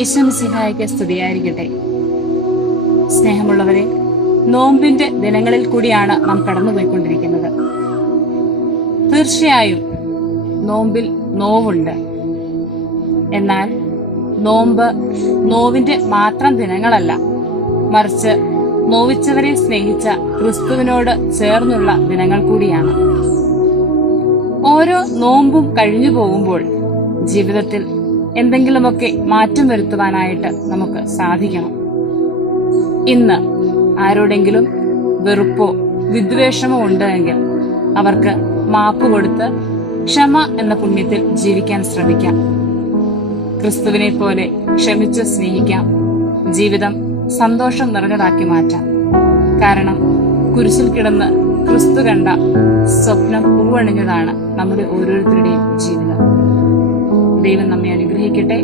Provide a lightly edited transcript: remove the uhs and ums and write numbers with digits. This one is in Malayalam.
ഈശോമിശിഹായ്ക്ക് സ്തുതിയായിരിക്കട്ടെ. സ്നേഹമുള്ളവരെ, നോമ്പിന്റെ ദിനങ്ങളിൽ കൂടിയാണ് നാം കടന്നുപോയിക്കൊണ്ടിരിക്കുന്നത്. തീർച്ചയായും നോമ്പിൽ നോവുണ്ട്. എന്നാൽ നോവിന്റെ മാത്രം ദിനങ്ങളല്ല, മറിച്ച് നോവിച്ചവരെ സ്നേഹിച്ച ക്രിസ്തുവിനോട് ചേർന്നുള്ള ദിനങ്ങൾ കൂടിയാണ്. ഓരോ നോമ്പും കഴിഞ്ഞു പോകുമ്പോൾ ജീവിതത്തിൽ എന്തെങ്കിലുമൊക്കെ മാറ്റം വരുത്തുവാനായിട്ട് നമുക്ക് സാധിക്കണം. ഇന്ന് ആരോടെങ്കിലും വെറുപ്പോ വിദ്വേഷമോ ഉണ്ടെങ്കിൽ അവർക്ക് മാപ്പ് കൊടുത്ത് ക്ഷമ എന്ന പുണ്യത്തിൽ ജീവിക്കാൻ ശ്രമിക്കാം. ക്രിസ്തുവിനെ പോലെ ക്ഷമിച്ച് സ്നേഹിക്കാം. ജീവിതം സന്തോഷം നിറഞ്ഞതാക്കി മാറ്റാം. കാരണം കുരിശിൽ കിടന്ന് ക്രിസ്തു കണ്ട സ്വപ്നം പൂവണിഞ്ഞതാണ് നമ്മുടെ ഓരോരുത്തരുടെയും ജീവിതം. ദൈവം നമ്മെ അനുഗ്രഹിക്കട്ടെ.